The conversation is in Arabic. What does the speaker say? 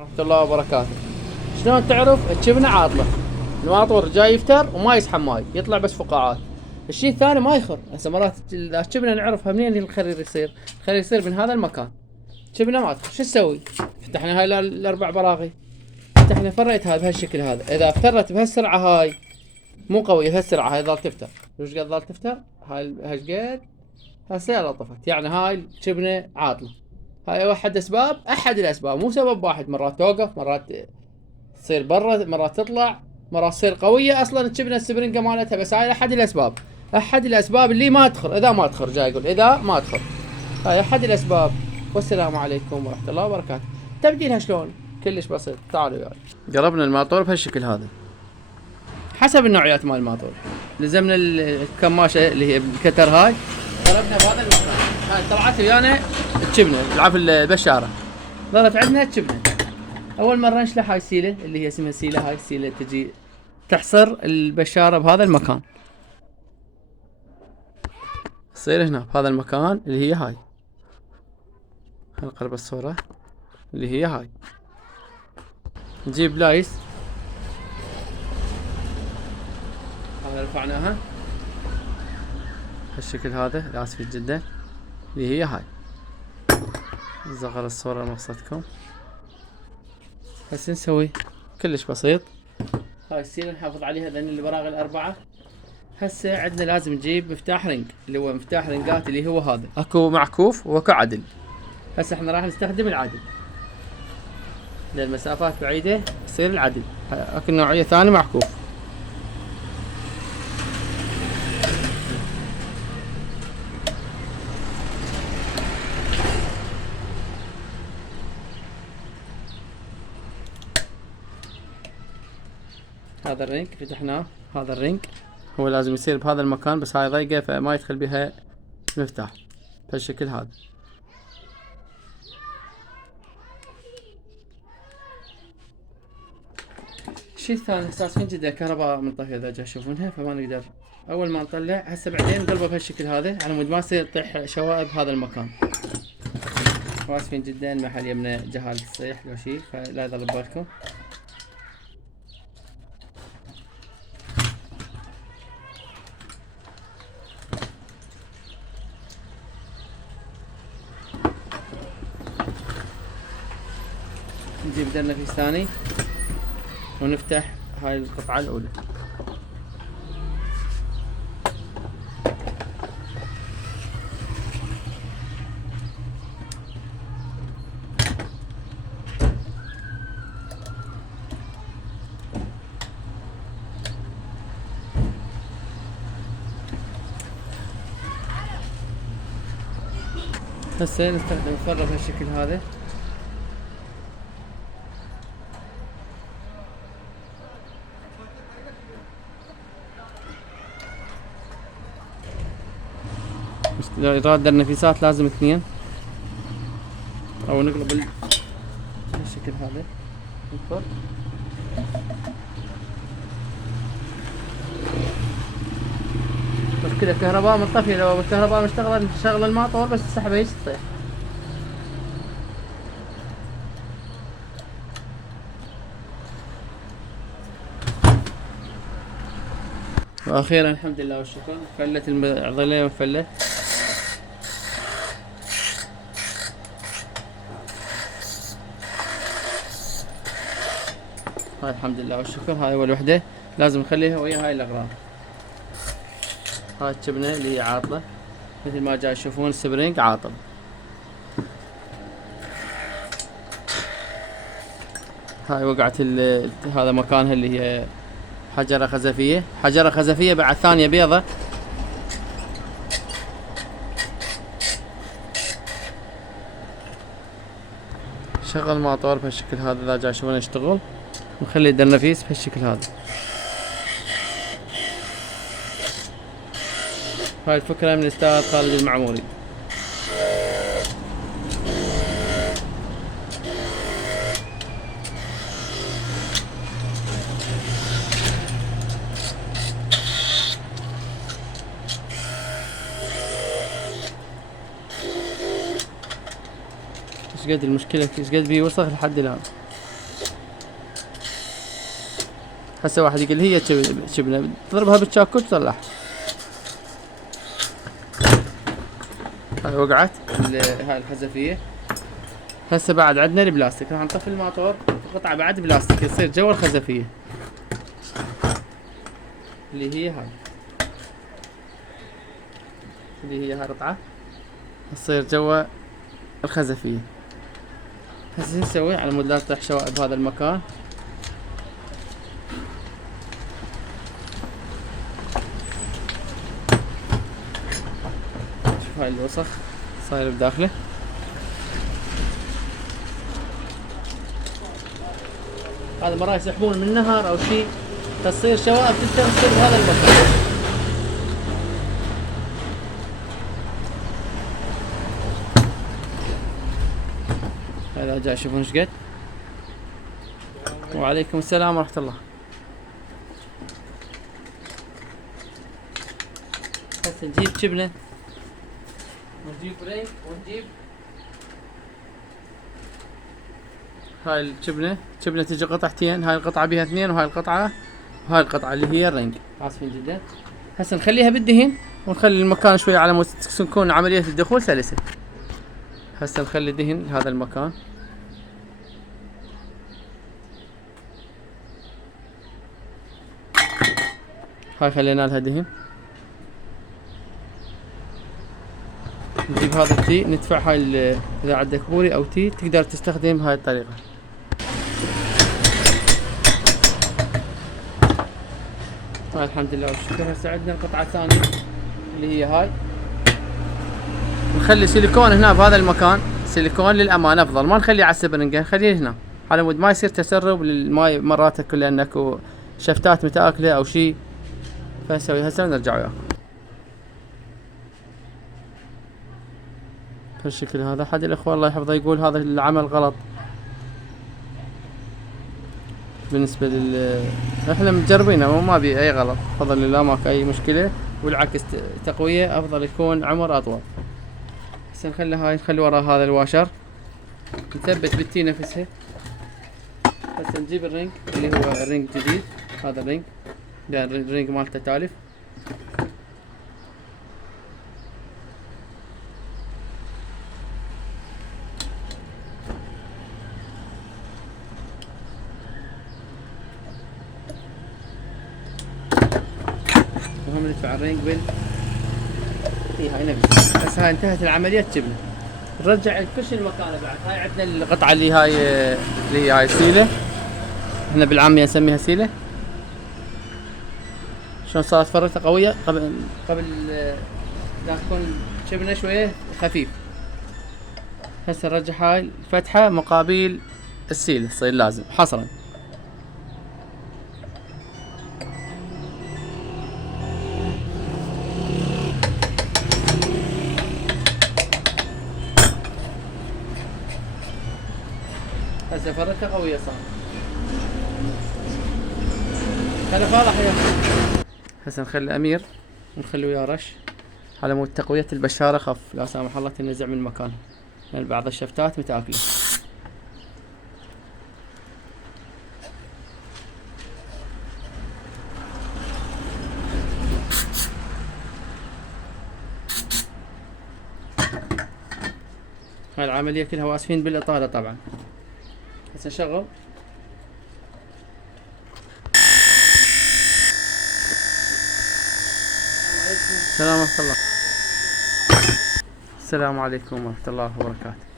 ورحمة الله وبركاته. شلون تعرف الشبنة عاطلة؟ الماطور جاي يفتر وما يسحب ماي، يطلع بس فقاعات. الشيء الثاني ما يخر. هسه مرات الشبنة نعرفها منين الخرير يصير؟ الخرير يصير من هذا المكان. شبنة ما تخر، شو تسوي؟ فتحنا هاي الاربع براغي، فتحنا فريت هذا بهالشكل هذا. اذا افترت بهالسرعة هاي مو قوية، بهالسرعة هاي ظل تفتر. وش قد ظل تفتر؟ هاي هالقد هسه يلا طفت. يعني هاي الشبنة عاطلة. هاي احد الاسباب، مو سبب واحد. مرات توقف، مرات تصير برا، مرات تطلع، مرات تصير قويه. اصلا تشبنا السبرنجه مالتها. بس هاي احد الاسباب، احد الاسباب اللي ما تخر. اذا ما تخر، جاي يقول اذا ما تخر، هاي احد الاسباب. والسلام عليكم ورحمه الله وبركاته. تبديلها شلون؟ كلش بسيط. تعالوا وياي. قربنا الماطور بهالشكل هذا حسب النوعيات مال الماطور. لزمنا الكماشه اللي هي بالكتر هاي، قربنا بهذا المكان. هاي طلعت ويانا الشبنه، العفو البشاره، ظلت عندنا الشبنه. اول مره نشلح هاي السيله اللي هي اسمها سيله. هاي السيله تجي تحصر البشاره بهذا المكان، تصير هنا بهذا المكان اللي هي هاي. نقرب الصوره اللي هي هاي. نجيب لايس، هذا رفعناها هالشكل هذا. لاسفة جدا اللي هي هاي. نصغر الصوره لمقصدكم. هسه نسوي كلش بسيط. هاي السيله نحافظ عليها ذن البراغي الاربعه. هسه عندنا لازم نجيب مفتاح رنج، اللي هو مفتاح رنجات اللي هو هذا. اكو معكوف واكو عدل. هسه احنا راح نستخدم العدل للمسافات بعيدة، يصير العدل. اكو نوعية ثانية معكوف. هذا الرنج فتحناه. هذا الرنج هو لازم يصير بهذا المكان، بس هاي ضيقة فما يدخل بها المفتاح بهالشكل هذا. الشيء الثاني اساسا جدا كهرباء منطفية اذا جا تشوفونها، فما نقدر اول ما نطلع. هسه بعدين نقلبه بهالشكل هذا على مود ما يصير يطيح شوائب هذا المكان. واسفين جدا، محل يمنا جهال تصيح لو شيء، فلا يضل ببالكم. نجيب درنفيس ثاني ونفتح هاي القطعة الأولى. هسه نستخدم الفرة بهالشكل هذا. إذا يراد النفيسات لازم اثنين، أو نقلب بالشكل هذا الفر. بس كذا كهرباء منطفية. لو الكهرباء مشتغلة نشغل الماطور بس السحبة هيك تطيح. واخيرا الحمد لله والشكر فلت العضلية وفلت. هاي الحمد لله والشكر. هاي اول وحدة لازم نخليها ويا هاي الاغراض. هاي الشبنة اللي هي عاطلة مثل ما جاي تشوفون، السبرينج عاطل. هاي وقعت هذا مكانها اللي هي حجرة خزفية. حجرة خزفية بعد ثانية بيضة. شغل الماطور بهالشكل هذا اذا جاي تشوفونه يشتغل. نخلي الدرنفيس بهالشكل هذا. هاي الفكرة من الاستاذ خالد المعموري. ايش قد المشكلة، ايش قد بيه وسخ لحد الان. هسه واحد يقول هي شبنه تضربها بالشاكو تطلع. هاي وقعت هاي الحذفيه. هسه بعد عندنا البلاستيك، راح نطفي الماطور قطعه بعد بلاستيك يصير جوا الخزفيه اللي هي هاي، اللي هي هاي قطعه تصير جوا الخزفيه. هسه نسوي على مود لا تطيح شوائب بهذا المكان. شوف هاي الوسخ صاير بداخله. هذا مرة يسحبون من نهر او شيء تصير شوائب تترسل بهذا المكان. هذا جاي شوفون ايش قد. وعليكم السلام ورحمة الله. هسه نجيب جبنة ونجيب رينج ونجيب هاي الجبنة. جبنة تجي قطعتين، هاي القطعة بيها اثنين وهاي القطعة وهاي القطعة اللي هي الرينج. اسفين جدا. هسه نخليها بالدهن ونخلي المكان شوية على مود تكون عملية الدخول سلسة. هسه نخلي دهن هذا المكان. هاي خلينا لها دهن. نجيب هذا التي ندفع هاي اذا عندك بوري او تي تقدر تستخدم هاي الطريقة. هاي الحمد لله والشكر. هسه عندنا القطعة الثانية اللي هي هاي. نخلي سيليكون هنا بهذا المكان، سيليكون للأمان أفضل، ما نخليه على السبرنجة، نخليه هنا على مود ما يصير تسرب للماي مرات كل انك شفتات متآكلة او شيء. فنسوي هسه ونرجع وياكم بهالشكل هذا. حد الاخوة الله يحفظه يقول هذا العمل غلط بالنسبة احنا مجربينه وما بي اي غلط بفضل الله، ماكو اي مشكلة، والعكس تقوية افضل يكون عمر اطول. هسه نخلي هاي نخلي ورا هذا الواشر نثبت بالتي نفسها. هسه نجيب الرينج اللي هو الرينج جديد، هذا الرينج ده الرينج مالته تالف. وهم ندفع الرينج هاي نفس. بس هاي انتهت العملية جبنا نرجع كل شيء لمكانه. بعد هاي عندنا القطعة اللي هاي اللي هي هاي سيلة، احنا بالعامية نسميها سيلة. شلون صارت فرتها قوية قبل لا تكون جبنة شوية خفيف. هسه نرجع هاي الفتحة مقابل السيلة تصير لازم حصرا. هسه فرتها قوية صار. هلا فالح يا هسه نخلي امير ونخلي وياه رش على مود تقوية البشارة خف لا سامح الله تنزع من مكانه، لان بعض الشفتات متآكلة. هاي العملية كلها واسفين بالاطالة طبعا. هسه نشغل. السلام ورحمة الله. السلام عليكم ورحمة الله وبركاته.